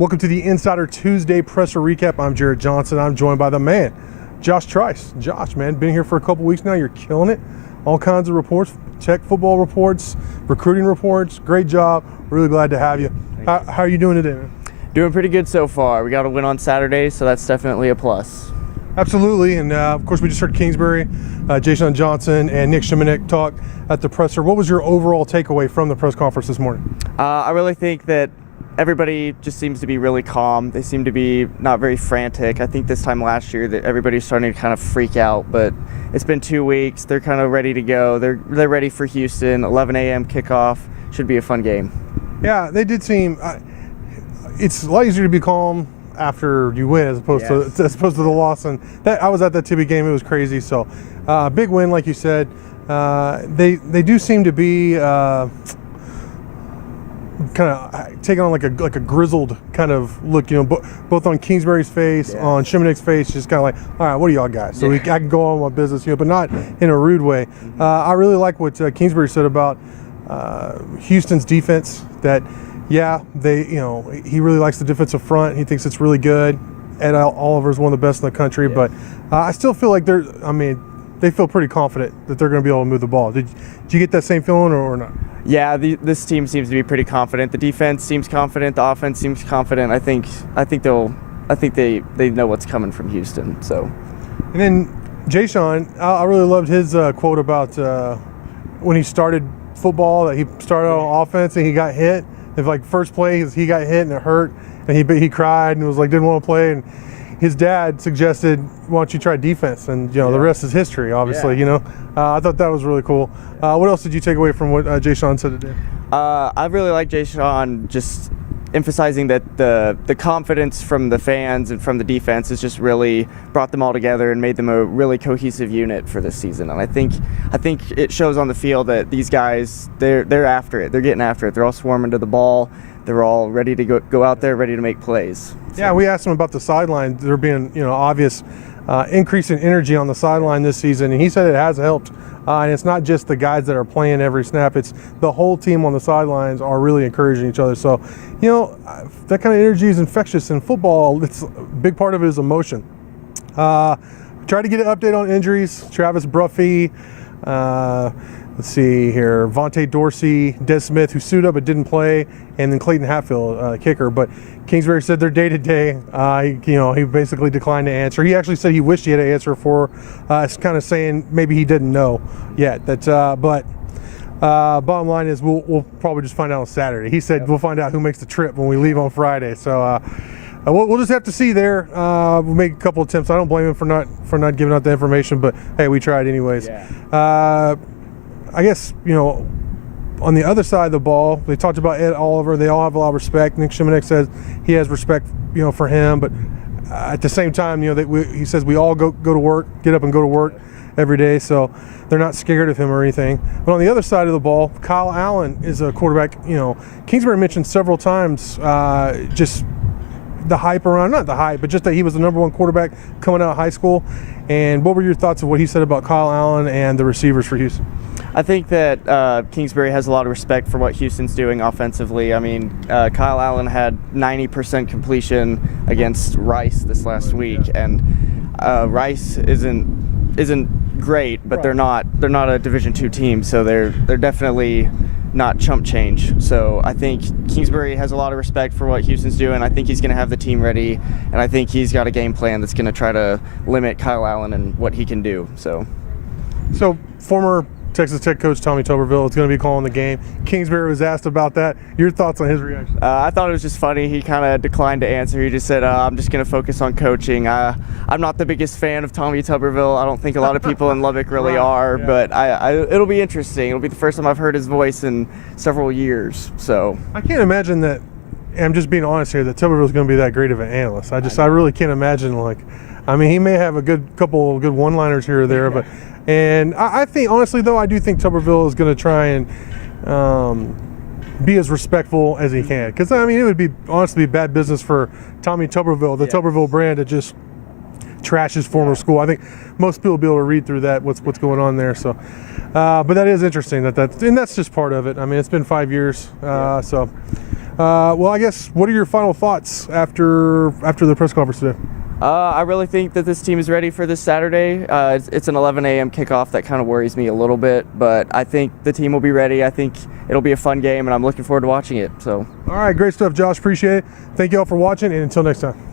Welcome to the Insider Tuesday Presser Recap. I'm Jarret Johnson. I'm joined by the man, Josh Trice. Josh, man, been here for a couple weeks now. You're killing it. All kinds of reports, tech football reports, recruiting reports. Great job. Really glad to have you. How are you doing today, man? Doing pretty good so far. We got a win on Saturday, so that's definitely a plus. Absolutely, and of course we just heard Kingsbury, Trice and Johnson, and Nick Shimonek talk at the presser. What was your overall takeaway from the press conference this morning? I really think that everybody just seems to be really calm. They seem to be not very frantic. I think this time last year that everybody's starting to kind of freak out, but it's been 2 weeks. They're kind of ready to go. They're ready for Houston. 11 a.m. kickoff. Should be a fun game. Yeah, they did seem. It's a lot easier to be calm after you win as opposed to the loss. And that I was at that Tibby game. It was crazy. So big win, like you said. They do seem to be kind of taking on like a grizzled kind of look, you know, both on Kingsbury's face, on Shimonek's face, just kind of like, all right, what do y'all got? So I can go on with my business, you know, but not in a rude way. I really like what Kingsbury said about Houston's defense. That he really likes the defensive front. He thinks it's really good. Ed Oliver's one of the best in the country, but I still feel like they feel pretty confident that they're going to be able to move the ball. Did you get that same feeling or not? Yeah, this team seems to be pretty confident. The defense seems confident. The offense seems confident. I think they know what's coming from Houston. So, and then Jay-Sean, I really loved his quote about when he started football, that he started on offense and he got hit. If like first play he got hit and it hurt and he cried and was like didn't want to play, and his dad suggested, why don't you try defense? And the rest is history, obviously. I thought that was really cool. What else did you take away from what Jay-Sean said today? I really like Jay-Sean just emphasizing that the confidence from the fans and from the defense has just really brought them all together and made them a really cohesive unit for this season. And I think it shows on the field that these guys, they're after it. They're getting after it. They're all swarming to the ball. They're all ready to go out there, ready to make plays. So. Yeah, we asked him about the sideline. There being obvious increase in energy on the sideline this season, and he said it has helped. And it's not just the guys that are playing every snap. It's the whole team on the sidelines are really encouraging each other. So, that kind of energy is infectious in football. It's a big part of it is emotion. Try to get an update on injuries. Travis Bruffy, let's see here, Vontae Dorsey, Des Smith, who suited up but didn't play, and then Clayton Hatfield, kicker. But Kingsbury said they're day-to-day. He basically declined to answer. He actually said he wished he had an answer for. It's kind of saying maybe he didn't know yet. But bottom line is we'll probably just find out on Saturday. He said we'll find out who makes the trip when we leave on Friday. So we'll just have to see there. We'll make a couple attempts. I don't blame him for not giving out the information, but hey, we tried anyways. I guess, on the other side of the ball, they talked about Ed Oliver. They all have a lot of respect. Nick Shimonek says he has respect, for him. But at the same time, he says we all go to work, get up and go to work every day. So they're not scared of him or anything. But on the other side of the ball, Kyle Allen is a quarterback. Kingsbury mentioned several times just the hype around, not the hype, but just that he was the #1 quarterback coming out of high school. And what were your thoughts of what he said about Kyle Allen and the receivers for Houston? I think that Kingsbury has a lot of respect for what Houston's doing offensively. I mean, Kyle Allen had 90% completion against Rice this last week, and Rice isn't great, but they're not a Division II team, so they're definitely not chump change. So I think Kingsbury has a lot of respect for what Houston's doing. I think he's going to have the team ready, and I think he's got a game plan that's going to try to limit Kyle Allen and what he can do. So former Texas Tech coach Tommy Tuberville is going to be calling the game. Kingsbury was asked about that. Your thoughts on his reaction? I thought it was just funny. He kind of declined to answer. He just said, I'm just going to focus on coaching. I'm not the biggest fan of Tommy Tuberville. I don't think a lot of people in Lubbock really are, but it'll be interesting. It'll be the first time I've heard his voice in several years. So I can't imagine that, and I'm just being honest here, that Tuberville is going to be that great of an analyst. I really can't imagine, he may have a couple of good one-liners here or there, but and I think, honestly, though, I do think Tuberville is going to try and be as respectful as he can. Because, it would be, honestly, bad business for Tommy Tuberville, the Tuberville brand, to just trash his former school. I think most people will be able to read through that, what's going on there. So, but that is interesting. And that's just part of it. It's been 5 years. So Well, I guess what are your final thoughts after the press conference today? I really think that this team is ready for this Saturday. It's an 11 a.m. kickoff that kind of worries me a little bit, but I think the team will be ready. I think it'll be a fun game, and I'm looking forward to watching it. So. All right, great stuff, Josh. Appreciate it. Thank you all for watching, and until next time.